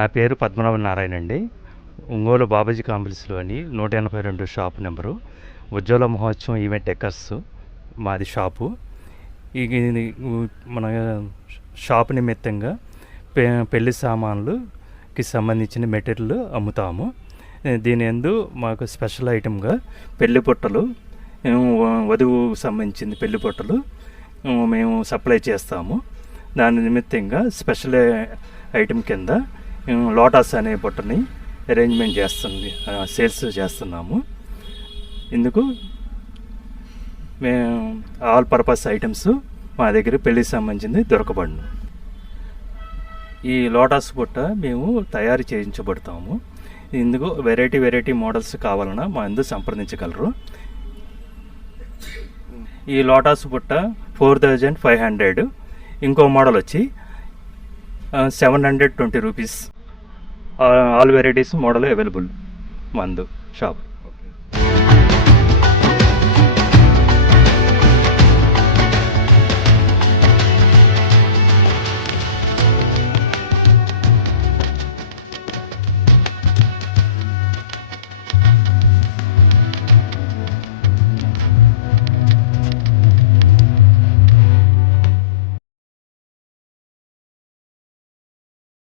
నా పేరు పద్మనాభ నారాయణ అండి. ఒంగోలు బాబాజీ కాంప్లెక్స్లోని 182 shop number. Ujwala Mahotsavam event decors మాది షాపు. ఇది మన షాపు నిమిత్తంగా పెళ్లి సామాన్లుకి సంబంధించిన మెటీరియల్ అమ్ముతాము. దీని యందు మాకు స్పెషల్ ఐటమ్గా పెళ్లి బుట్టలు, వధువుకు సంబంధించిన పెళ్లి బుట్టలు మేము సప్లై చేస్తాము. దాని నిమిత్తంగా స్పెషల్ ఐటమ్ కింద లోటస్ అనే బుట్టని అరేంజ్మెంట్ సేల్స్ చేస్తున్నాము. ఇందుకు మేము ఆల్ పర్పస్ ఐటమ్స్ మా దగ్గర పెళ్లికి సంబంధించింది దొరకబడును. ఈ లోటస్ బుట్ట మేము తయారు చేయించబడతాము. ఇందుకు వెరైటీ మోడల్స్ కావాలన్నా మా ఇందు సంప్రదించగలరు. ఈ లోటస్ బుట్ట 4500. ఇంకో మోడల్ వచ్చి 720 rupees. All varieties model available మందు షాప్.